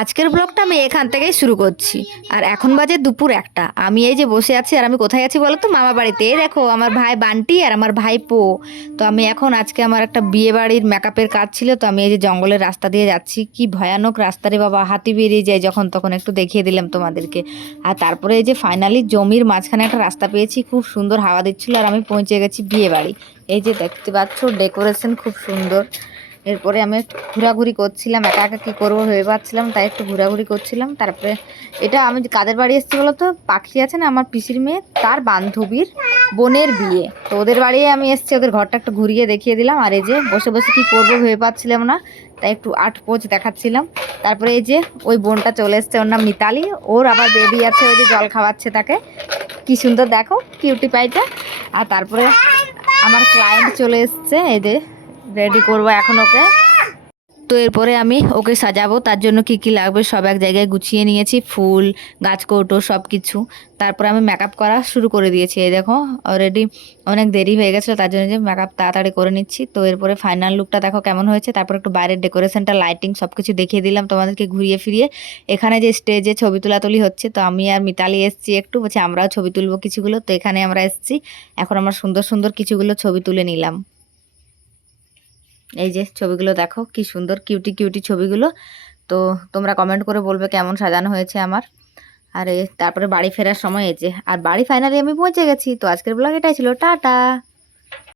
আজকের ব্লগটা আমি এখান থেকেই শুরু করছি। আর এখন বাজে দুপুর একটা। আমি এই যে বসে আছি আর আমি কোথায় আছি বলো তো মামা বাড়িতে। দেখো, আমার ভাই বান্টি আর আমার ভাই পো। তো আমি এখন আজকে আমার একটা বিয়ে বাড়ির মেকআপের কাজ ছিল। তো আমি এই যে জঙ্গলের রাস্তা দিয়ে যাচ্ছি। কি ভয়ানক রাস্তারে বাবা। হাতি বেরিয়ে যায় যখন তখন একটু দেখিয়ে দিলাম তোমাদেরকে। আর তারপরে এই যে ফাইনালি জমির মাঝখানে একটা রাস্তা পেয়েছি। খুব সুন্দর হাওয়া দিচ্ছিল আর আমি পৌঁছে গেছি বিয়ে বাড়ি। এই যে দেখতে পাচ্ছ ডেকোরেশন খুব সুন্দর। এরপরে আমি ঘোরাঘুরি করছিলাম, একা একা কী করব ভেবে পাচ্ছিলাম, তাই একটু ঘোরাঘুরি করছিলাম। তারপরে এটা আমি কাদের বাড়ি এসেছি বলো তো? পাখি আছে না? আমার পিসির মেয়ে, তার বান্ধবীর বোনের বিয়ে। তো ওদের বাড়ি আমি এসেছি, ওদের ঘরটা একটু ঘুরিয়ে দেখিয়ে দিলাম। আর এই যে বসে বসে কী করব ভেবে পাচ্ছিলাম না, তাই একটু আট পোচ দেখাচ্ছিলাম। তারপরে এই যে ওই বোনটা চলে এসছে, ওর নাম মিতালি। ওর আবার বেবি আছে, ওই যে জল খাওয়াচ্ছে তাকে। কি সুন্দর, দেখো, কিউটি পাইটা। আর তারপরে আমার ক্লায়েন্ট চলে এসছে যে রেডি করব এখন ওকে। তো এরপরে আমি ওকে সাজাবো, তার জন্য কি কি লাগবে সব এক জায়গায় গুছিয়ে নিয়েছি, ফুল গাছ কৌটো সব কিছু তারপরে আমি মেকআপ করা শুরু করে দিয়েছি, এই দেখো অলরেডি অনেক দেরি হয়ে গেছিল, তার জন্য যে মেকআপ তাড়াতাড়ি করে নিচ্ছি। তো এরপরে ফাইনাল লুকটা দেখো কেমন হয়েছে, তারপর একটু বাইরের ডেকোরেশনটা লাইটিং সব কিছু দেখিয়ে দিলাম তোমাদেরকে ঘুরিয়ে ফিরিয়ে। এখানে যে স্টেজে ছবি তোলাতুলি হচ্ছে, তো আমি আর মিতালি এসছি একটু, বলছি আমরাও ছবি তুলবো কিছুগুলো, তো এখানে আমরা এসছি। এখন আমরা সুন্দর সুন্দর কিছুগুলো ছবি তুলে নিলাম। এই যে ছবিগুলো দেখো, কি সুন্দর কিউটি কিউটি ছবিগুলো। তো তোমরা কমেন্ট করে বলবে কেমন সাজানো হয়েছে আমার। আর তারপরে বাড়ি ফেরার সময় এই যে, আর বাড়ি ফাইনালি আমি পৌঁছে গেছি। তো আজকের ব্লগ এটাই ছিল, টাটা!